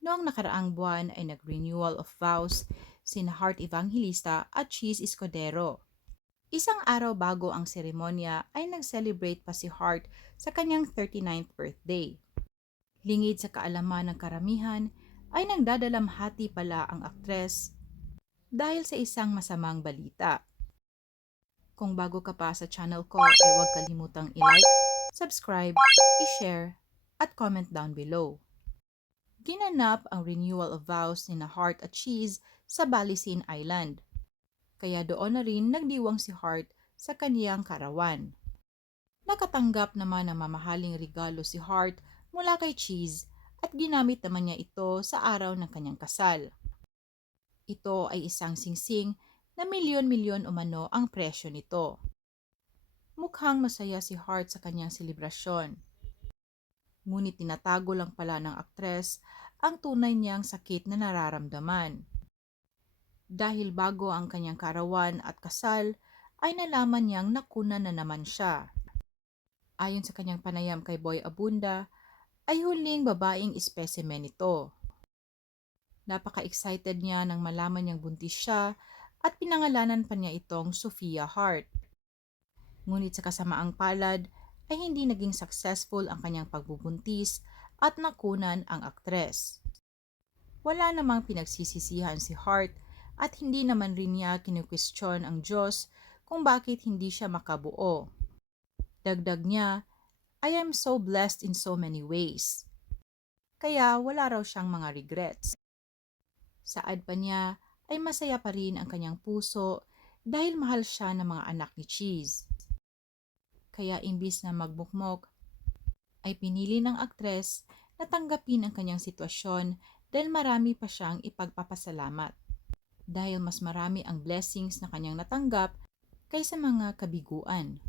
Noong nakaraang buwan ay nag-renewal of vows sina Heart Evangelista at Cheese Escudero. Isang araw bago ang seremonya ay nag-celebrate pa si Heart sa kanyang 39th birthday. Lingid sa kaalaman ng karamihan ay nagdadalamhati pala ang aktres dahil sa isang masamang balita. Kung bago ka pa sa channel ko ay huwag kalimutang i-like, subscribe, i-share, at comment down below. Ginanap ang renewal of vows ni na Heart at Cheese sa Balisin Island. Kaya doon na rin nagdiwang si Heart sa kaniyang karawan. Nakatanggap naman ng mamahaling regalo si Heart mula kay Cheese at ginamit naman niya ito sa araw ng kanyang kasal. Ito ay isang singsing na milyon-milyon umano ang presyo nito. Mukhang masaya si Heart sa kanyang selebrasyon. Ngunit tinatago lang pala ng aktres ang tunay niyang sakit na nararamdaman. Dahil bago ang kanyang karawan at kasal, ay nalaman niyang nakunan na naman siya. Ayon sa kanyang panayam kay Boy Abunda, ay huling babaeng specimen ito. Napaka-excited niya nang malaman niyang buntis siya at pinangalanan pa niya itong Sophia Hart. Ngunit sa kasamaang palad ay hindi naging successful ang kanyang pagbubuntis at nakunan ang aktres. Wala namang pinagsisisihan si Hart at hindi naman rin niya kinukwestiyon ang Diyos kung bakit hindi siya makabuo. Dagdag niya, I am so blessed in so many ways. Kaya wala raw siyang mga regrets. Saad pa niya ay masaya pa rin ang kanyang puso dahil mahal siya ng mga anak ni Cheese. Kaya imbis na magbukmok, ay pinili ng aktres na tanggapin ang kanyang sitwasyon dahil marami pa siyang ipagpapasalamat. Dahil mas marami ang blessings na kanyang natanggap kaysa mga kabiguan.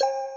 Bye.